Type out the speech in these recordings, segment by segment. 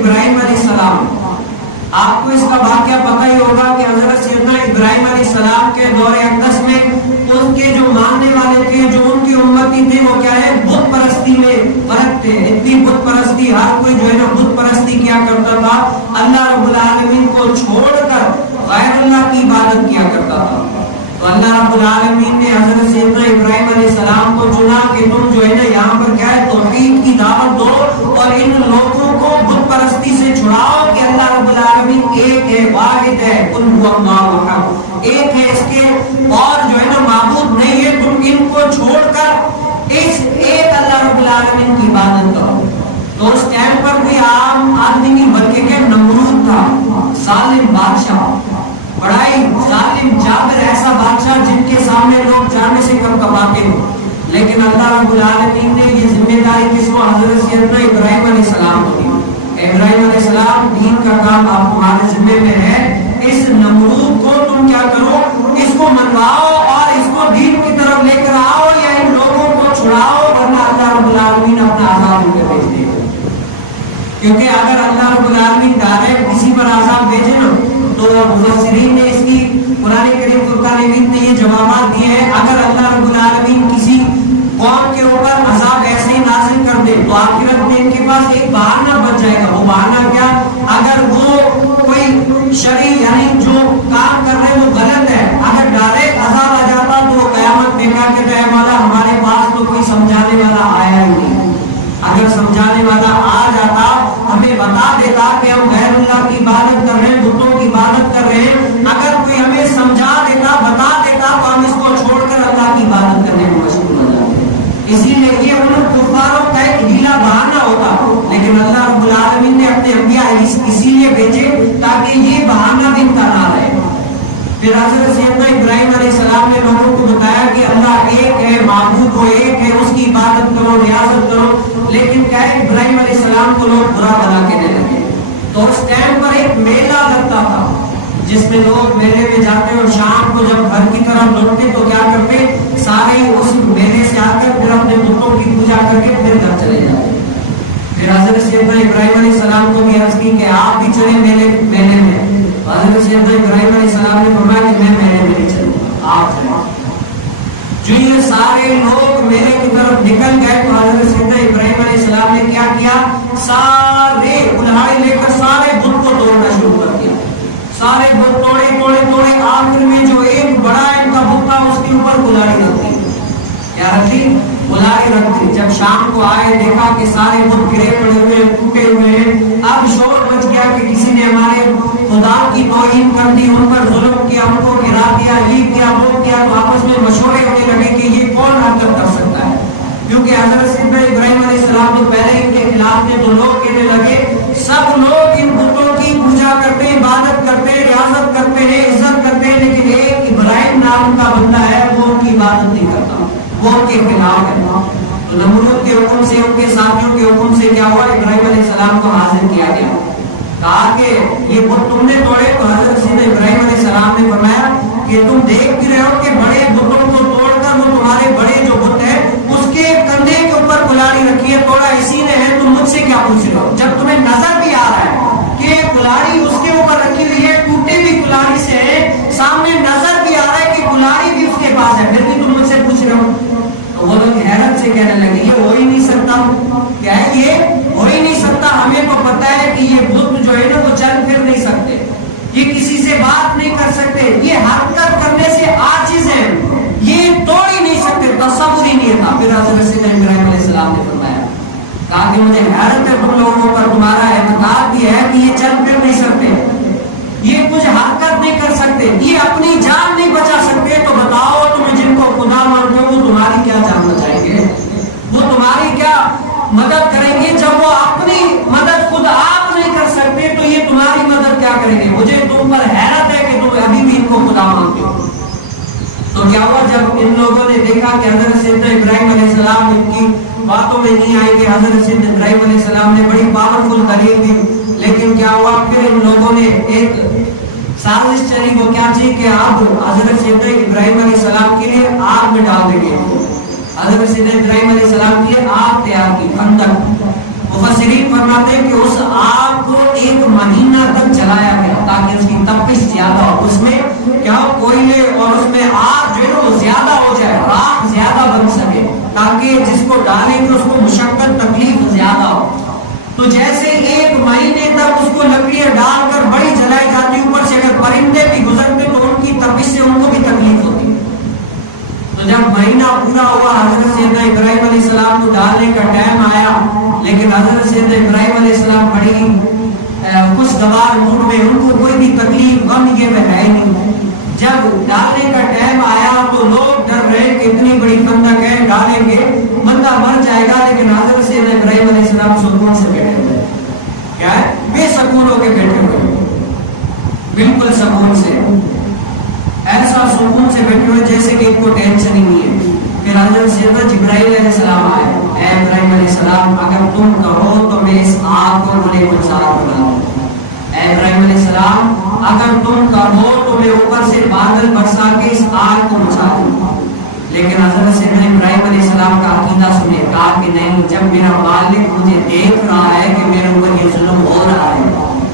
ابراہیم علیہ السلام، آپ کو اس کا واقعہ پتہ ہی ہوگا کہ حضرت سیدنا ابراہیم علیہ السلام کے دور اقدس میں ان کے جو ماننے والے تھے، جو ان کی امتی تھے، وہ کیا ہے، بت پرستی میں فرق تھے. اتنی بت پرستی، ہر کوئی جو ہے نا بت پرستی کیا کرتا تھا، اللہ رب العالمین کو چھوڑ کر غیر اللہ کی عبادت کیا کرتا تھا. تو اللہ رب العالمین نے حضرت سیدنا ابراہیم علیہ السلام کو چنا کہ تم جو ہے نا یہاں پر کیا ہے، توحید کی دعوت دو اور ان لوگوں کو بت پرستی سے چھڑاؤ کہ اللہ رب العالمین ایک ہے، واحد ہے، قل هو اللہ احد، ایک ہے، اس کے اور جو ہے نا معبود نہیں ہے. تم ان کو چھوڑ کر اس ایک اللہ رب العالمین کی عبادت کرو. تو اس ٹائم پر بھی عام آدمی نہیں بلکہ کہ نمرود تھا، ظالم بادشاہ، بڑا ہی ظالم جابر، ایسا بادشاہ جن کے سامنے لوگ جانے سے کم کماتے ہو. لیکن اللہ رب العالمین نے یہ ذمہ داری کس کو، حضرت سیدنا ابراہیم علیہ السلام کو دی. ابراہیم علیہ السلام، دین کا کام آپ تمہارے ذمے میں ہے، اس نمرود کو تم کیا کرو، اس کو منواؤ اور اس کو دین کی طرف لے کر آؤ یا ان لوگوں کو چھڑاؤ، ورنہ اللہ رب العالمین اپنا عذاب ان پہ بھیج دے گا. کیونکہ اگر اللہ رب العالمین ڈائریکٹ کسی پر عذاب بھیجے نا، تو مفسرین نے اس کی قرآن کریم فرقان حمید نے یہ جوابات دیے ہیں. اگر اللہ رب العالمین کسی قوم کے اوپر عذاب ایسے ہی نازل کر دے تو آخرت میں ان کے پاس ایک بہانہ بچ جائے گا. وہ بہانہ کیا، اگر وہ کوئی شرعی یعنی جو کام کر رہے ہیں وہ غلط ہے، اگر ڈائریکٹ عذاب آ جاتا تو قیامت میں کیا کہتا ہے مولا، ہمارے پاس تو کوئی سمجھانے والا آیا ہی نہیں. اگر سمجھانے والا آ جاتا، ہمیں بتا دیتا کہ ہم غیر اللہ کی عبادت کر رہے ہیں، بتوں کی عبادت کر رہے ہیں، اگر کوئی ہمیں سمجھا دیتا، بتا دیتا، تو ہم اس کو چھوڑ کر اللہ کی عبادت کرنے میں مشغول ہو جاتے. اسی لیے یہ ان کفاروں کا ایک ڈھیلا بہانہ ہوتا، لیکن اللہ رب العالمین نے اپنے انبیاء اسی لیے بھیجے تاکہ یہ بہانہ بھی ان کا نہ رہے. پھر حضرت سیدنا ابراہیم علیہ السلام نے لوگوں کو بتایا کہ اللہ ایک ہے، معبود وہ ایک ہے، اس کی عبادت کرو، ریاضت کرو. لیکن کیا ہے، ابراہیم علیہ السلام کو لوگ برا بنا کے دینے لگے. تو اس ٹائم پر ایک میلہ لگتا تھا جس میں لوگ میلے میں جاتے اور شام کو جب گھر کی طرف لوٹتے تو کیا کرتے، سارے اس میلے سے آ کر پھر اپنے بتوں کی پوجا کر کے پھر گھر چلے جاتے. پھر حضرت سیدنا ابراہیم علیہ السلام کو بھی عرض کی کہ آپ بھی چلے میلے میں. حضرت سیدنا ابراہیم علیہ السلام نے فرمایا کہ میں میلے میں نہیں چلوں، آپ چلیں. جو یہ سارے لوگ میلے کی طرف نکل گئے تو حضرت سیدنا ابراہیم علیہ السلام نے کیا کیا، سارے کلہاڑی لے کر سارے بت کو توڑنا شروع کر دیا. سارے بت توڑے، آخر میں جو ایک بڑا ان کا بت تھا اس کے اوپر کلہاڑی رکھ دی. کیا رکھ دی؟ کلہاڑی رکھ دی. جب شام کو آئے دیکھا کہ سارے بت گرے پڑے ہوئے، ٹوٹے ہوئے ہیں. اب شور مچ گیا کہ کسی نے ہمارے خدا کی توہین کر دی، ان پر ظلم کیا، ان کو گرا دیا، یہ کیا، وہ کیا. تو آپس میں مشورے ہونے لگے کہ یہ کون حرکت کر سکتا ہے، کیونکہ حضرت سیدنا ابراہیم علیہ السلام تو پہلے ان کے خلاف تھے. تو لوگ کہنے لگے سب لوگ ان بتوں کی پوجا کرتے ہیں، عبادت کرتے ہیں، ریاضت کرتے ہیں، عزت کرتے ہیں، لیکن ایک ابراہیم نام کا بندہ ہے وہ ان کی عبادت نہیں کرتا، وہ ان کے خلاف ہے. تو نمرود کے حکم سے، ان کے ساتھیوں کے حکم سے کیا ہوا، ابراہیم علیہ السلام کو حاضر کیا گیا. کہا کہ یہ بت تم نے توڑے. تو حضرت سیدنا ابراہیم علیہ السلام نے فرمایا کہ تم دیکھ بھی رہے ہو کہ بڑے بتوں کو توڑ کر وہ تمہارے بڑے جو بت ہے اس کے کندھے کے اوپر کلاڑی رکھی ہے، توڑا اسی نے ہے، تم مجھ سے کیا پوچھ رہے ہو؟ جب تمہیں نظر بھی آ رہا ہے کہ کلاڑی اس کے اوپر رکھی ہوئی ہے، ٹوٹی بھی کلاڑی سے ہے، سامنے نظر بھی آ رہا ہے کہ کلاڑی بھی اس کے پاس ہے، پھر بھی تم مجھ سے پوچھ رہے ہو؟ تو وہ لوگ حیرت سے کہنے لگے یہ ہو ہی نہیں سکتا. کیا ہے، یہ ہو ہی نہیں سکتا. ہمیں تو پتا ہے کہ یہ بت جو ہے نا وہ چل پھر نہیں سکتے، یہ کسی سے بات نہیں کر سکتے، یہ حرکت کرنے سے عاجز ہیں، یہ توڑ ہی نہیں سکتے، تصور ہی نہیں تھا. پھر حضرت سیدنا ابراہیم علیہ السلام نے فرمایا، کہا کہ مجھے حیرت ہے تم لوگوں پر، تمہارا اعتقاد بھی ہے کہ یہ چل پھر نہیں سکتے، یہ کچھ حرکت نہیں کر سکتے، یہ اپنی جان نہیں بچا سکتے. تو بتاؤ تم جن کو خدا مانتے ہو وہ تمہاری کیا جان بچائیں گے، وہ تمہاری کیا مدد کریں گے؟ جب وہ اپنی مدد خود آپ نہیں کر سکتے تو یہ تمہاری مدد کیا کریں گے؟ مجھے تم پر حیرت ہے کہ تم ابھی بھی ان کو خدا مانتے ہو. تو کیا ہوا، جب ان لوگوں نے دیکھا کہ حضرت سیدنا ابراہیم علیہ السلام ان کی باتوں میں نہیں آئیں گے، حضرت سیدنا ابراہیم علیہ السلام نے بڑی پاورفل دلیل دی. لیکن کیا ہوا، پھر ان لوگوں نے ایک سازش چلی. وہ کیا تھی کہ آپ حضرت سیدنا ابراہیم علیہ السلام کے لیے آگ میں ڈال دیں گے. حضرت سیدنا ابراہیم علیہ السلام کے لیے آگ تیار کی، خندق. مفسرین فرماتے ہیں کہ اس آگ کو جلایا گیا تاکہ اس کی تپش زیادہ ہو، اس میں کیا ہو کوئلے اور اس میں آگ جو ہے وہ زیادہ ہو جائے، راکھ زیادہ بن سکے، تاکہ جس کو ڈالیں گے اس کو مشقت تکلیف زیادہ ہو۔ تو جیسے 1 مہینے تک اس کو لکڑیاں ڈال کر بڑی جلائی جاتی، اوپر سے اگر پرندے بھی گزرتے تو ان کی تپش سے ان کو بھی تکلیف ہوتی۔ تو جب مہینہ پورا ہوا، حضرت سیدنا ابراہیم علیہ السلام کو ڈالنے کا ٹائم آیا، لیکن حضرت سیدنا ابراہیم علیہ السلام بڑی خوشگوار موڈ میں، ان کو کوئی بھی تکلیف غم یہ میں ہے نہیں۔ جب ڈالنے کا ٹائم آیا تو لوگ ڈر رہے کہ اتنی بڑی خندق ہے، ڈالیں گے بندہ مر جائے گا، لیکن حضرت سیدنا ابراہیم علیہ السلام سکون سے بیٹھے ہوئے، کیا ہے بے سکون ہو کے بیٹھے ہوئے، بالکل سکون سے، ایسا سکون سے بیٹھے ہوئے جیسے کہ ان کو ٹینشن ہی نہیں ہے۔ پھر حضرت سیدنا جبرائیل علیہ السلام آئے، اے ابراہیم علیہ السلام اگر تم کہو تو میں اس آگ کو بڑے گلزار بنا دوں، اے ابراہیم علیہ السلام اگر تم کہو تو میں اوپر سے بادل برسا کے اس آگ کو بچا دوں۔ لیکن حضرت سیدنا ابراہیم علیہ السلام کا عقیدہ سنے، کہا کہ نہیں، جب میرا مالک مجھے دیکھ رہا ہے کہ میرے اوپر یہ ظلم ہو رہا ہے،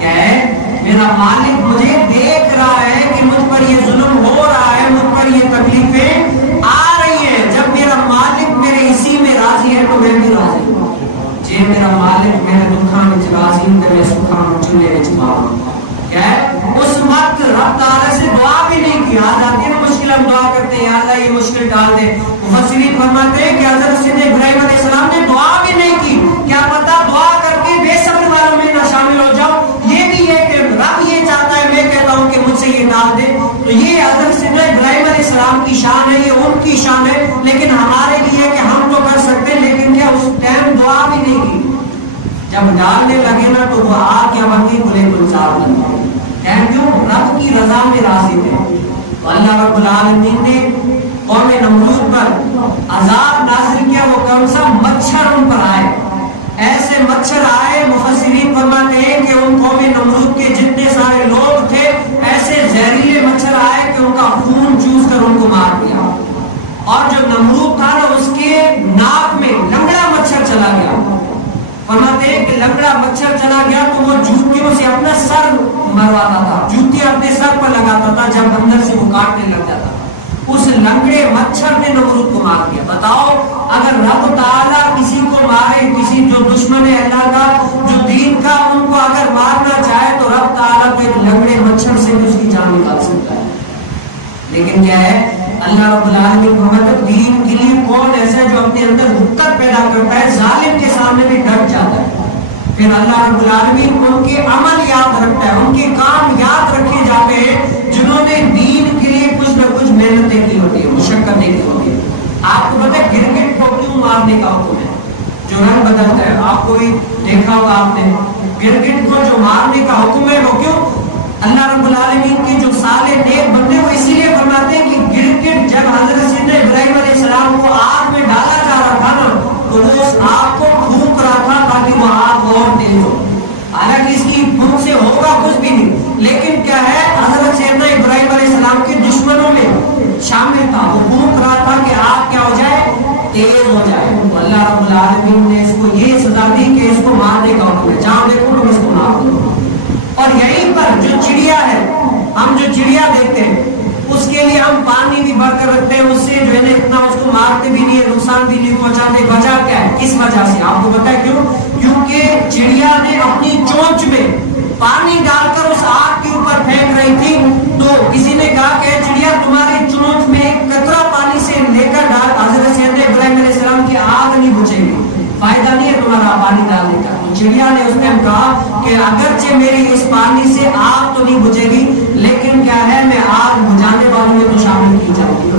کیا ہے میرا مالک مجھے دیکھ رہا ہے کہ مجھ پر یہ ظلم ہو رہا ہے، مجھ پر یہ تکلیفیں آ رہی ہیں، جب میرا مالک میرے اسی میں راضی ہے تو میں بھی راضی ہوں، جے میرا مالک میرے دکھاں وچ راضی ہے میں سکھاں چولہے وچ پاواں، کیا ہے اس وقت رب تعالی سے دعا بھی نہیں کی۔ آج آتی ہے مشکل، ہم دعا کرتے ہیں یا اللہ یہ مشکل ڈال دے، مفسرین فرماتے ہیں کہ حضرت سیدنا ابراہیم علیہ السلام نے دعا بھی نہیں کی، کیا پتہ دعا کر کے بے صبر والوں میں نہ شامل ہو جاؤ، یہ بھی ہے کہ رب یہ چاہتا ہے میں کہتا ہوں کہ مجھ سے یہ ڈال دے۔ تو یہ حضرت سیدنا ابراہیم علیہ السلام کی شان ہے، یہ ان کی شان ہے، لیکن ہمارے لیے کہ ہم تو کر سکتے ہیں، لیکن کیا اس ٹائم دعا بھی نہیں کی۔ جب ڈالنے لگے نا تو وہ آگ کیا بن گئی، گلے گلزار بن گئی، کیوں رب کی رضا میں راضی تھے۔ تو اللہ رب العالمین نے قوم نمرود پر عذاب نازل کیا، وہ کون سا مچھر ان پر آئے، ایسے مچھر آئے، مفسرین فرماتے ہیں کہ ان قوم نمرود کے جتنے سارے لوگ تھے ایسے زہریلے مچھر آئے کہ ان کا خون چوس کر ان کو مار دیا، اور جو نمرود تھا نا اس کے ناک میں لنگڑا مچھر چلا گیا، فرماتے ہیں کہ لنگڑا مچھر چلا گیا تو وہ جوتیوں سے اپنا سر مرواتا تھا، جوتیاں اپنے سر پر لگاتا تھا، جب اندر سے وہ کاٹنے لگ جاتا تھا، اس لنگڑے مچھر نے نمرود کو مار دیا۔ بتاؤ اگر رب تعالیٰ کسی کو مارے، کسی جو دشمن ہے اللہ کا، جو دین کا، ان کو اگر مارنا چاہے تو رب تعالیٰ کو ایک لنگڑے مچھر سے بھی اس کی جان نکال سکتا ہے، لیکن کیا ہے اللہ رب العالمین محمد دین کے لیے کون ایسا ہے جو اپنے اندر حکمت پیدا کرتا ہے، ظالم کے سامنے بھی ڈٹ جاتا ہے، پھر اللہ رب العالمین ان کے عمل یاد رکھتا ہے، ان کے کام یاد رکھے جاتے ہیں جنہوں نے دین کے لیے کچھ نہ کچھ محنتیں کی ہوتی ہیں، مشقتیں کی ہوتی ہیں۔ آپ کو پتہ ہے گرگٹ کو کیوں مارنے کا حکم ہے، جو رنگ بدلتا ہے، آپ کو بھی دیکھا ہوگا آپ نے، گرگٹ کو جو مارنے کا حکم ہے وہ کیوں؟ اللہ رب العالمین کے جو صالح نیک بندے وہ اسی لیے فرماتے ہیں کہ گرگٹ جب حضرت سیدنا ابراہیم علیہ السلام کو آگ میں ڈالا جا رہا تھا نا تو وہ اس آگ کو پھونک رہا تھا تاکہ وہ آگ اور تیز ہو، حالانکہ اس کی پھونک سے ہوگا کچھ بھی نہیں، لیکن کیا ہے حضرت سیدنا ابراہیم علیہ السلام کے دشمنوں میں شامل تھا، وہ پھونک رہا تھا کہ آگ کیا ہو جائے، تیز ہو جائے۔ تو اللہ رب العالمین نے اس کو یہ سزا دی کہ اس کو مارنے کا حکم ہے، جہاں دیکھو تم اس کو مار دو۔ اور یہیں پر جو چڑیا ہے، ہم جو چڑیا دیکھتے ہیں اس کے لیے ہم پانی بھی بھر کر رکھتے ہیں، اس سے جو ہے نا اتنا اس کو مارتے بھی نہیں ہے، نقصان بھی نہیں پہنچاتے۔ وجہ کیا ہے، کس وجہ سے آپ کو پتا ہے کیوں؟ کیونکہ چڑیا نے اپنی چونچ میں پانی ڈال کر اس آگ کے اوپر پھینک رہی تھی، تو کسی نے کہا کہ چڑیا تمہاری چونچ میں ایک قطرہ پانی سے لے کر ڈال، حضرت سیدنا ابراہیم علیہ السلام کی آگ نہیں بجھے گی، فائدہ نہیں ہے تمہارا پانی ڈالنے کا۔ تو چڑیا نے اس نے کہا کہ اگرچہ میری اس پانی سے آگ تو نہیں بجھے گی، لیکن کیا ہے میں آگ بجھانے والوں میں تو شامل کی جاؤں گی،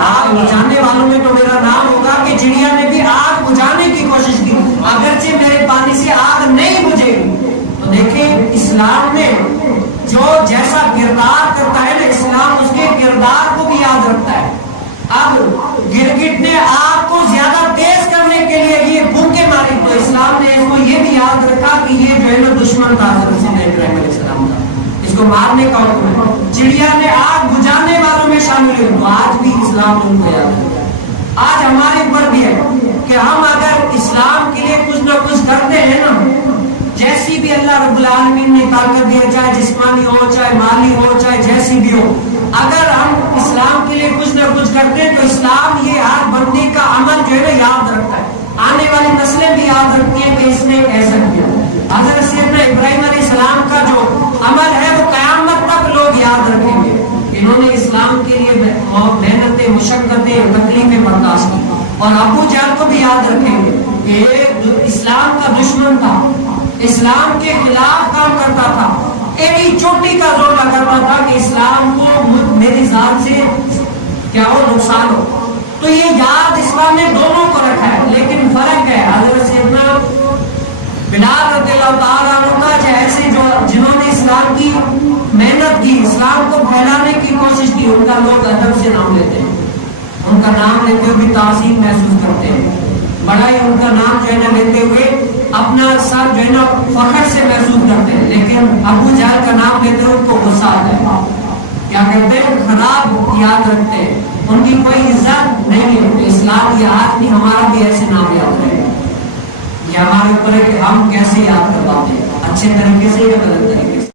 آگ بجھانے والوں میں تو میرا نام ہوگا کہ چڑیا نے بھی آگ بجھانے کی کوشش کی، اگرچہ میرے پانی سے آگ نہیں بجھے گی۔ تو دیکھیں اسلام میں جو جیسا کردار کرتا ہے نا، اسلام اس کے کردار کو بھی یاد رکھتا ہے۔ اب گرگٹ نے آگ کو زیادہ تیز کرنے کے لیے یہ بھوکے ماری، تو اسلام نے اس کو یہ بھی یاد رکھا کہ یہ جو ہے نا دشمن تھا حضرت سیدنا ابراہیم علیہ السلام کا، اس کو مارنے کا حکم ہے۔ چڑیا نے آگ بجھانے والوں میں شامل ہوئی، تو آج بھی اسلام ان کو یاد رکھتا ہے۔ آج ہمارے اوپر بھی ہے کہ ہم اگر اسلام کے لیے کچھ نہ کچھ کرتے ہیں نا، جیسی بھی اللہ رب العالمین نے طاقت دی، چاہے جسمانی ہو، چاہے مالی ہو، چاہے جیسی بھی ہو، اگر ہم اسلام کے لیے کچھ نہ کچھ کرتے ہیں تو اسلام یہ ہر بندے کا عمل جو ہے یاد رکھتا ہے، آنے والی نسلیں بھی یاد رکھتی ہیں کہ اس نے ایسا کیا۔ حضرت سیدنا ابراہیم علیہ السلام کا جو عمل ہے وہ قیامت تک لوگ یاد رکھیں گے، انہوں نے اسلام کے لیے محنتیں، مشقتیں، تکلیفیں برداشت کی۔ اور ابو جہل کو بھی یاد رکھیں گے کہ یہ اسلام کا دشمن تھا، اسلام کے خلاف کام کرتا تھا، ایڈی چوٹی کا زور لگاتا تھا کہ اسلام کو میری ذات سے کیا ہو، نقصان ہو۔ تو یہ یاد اسلام نے دونوں کو رکھا ہے، لیکن فرق ہے حضرت سیدنا بلال رضی اللہ تعالیٰ عنہ کا، ایسے جو جنہوں نے اسلام کی محنت کی، اسلام کو پھیلانے کی کوشش کی، ان کا لوگ ادب سے نام لیتے ہیں، ان کا نام لیتے ہوئے بھی تعظیم محسوس کرتے ہیں، بڑائی ان کا نام جو ہے نا لیتے ہوئے اپنا سر جو ہے نا فخر سے محسوس کرتے ہیں، لیکن ابو جہل کا نام لیتے ہوئے ان کو غصہ آتا ہے، کیا کہتے ہیں، خراب یاد رکھتے ہیں، ان کی کوئی عزت نہیں ہے۔ اسلام یہ آج بھی ہمارا بھی ایسے نام یاد رہے گا، یہ ہمارے اوپر ہے کہ ہم کیسے یاد کرواتے ہیں، اچھے طریقے سے یا غلط طریقے سے۔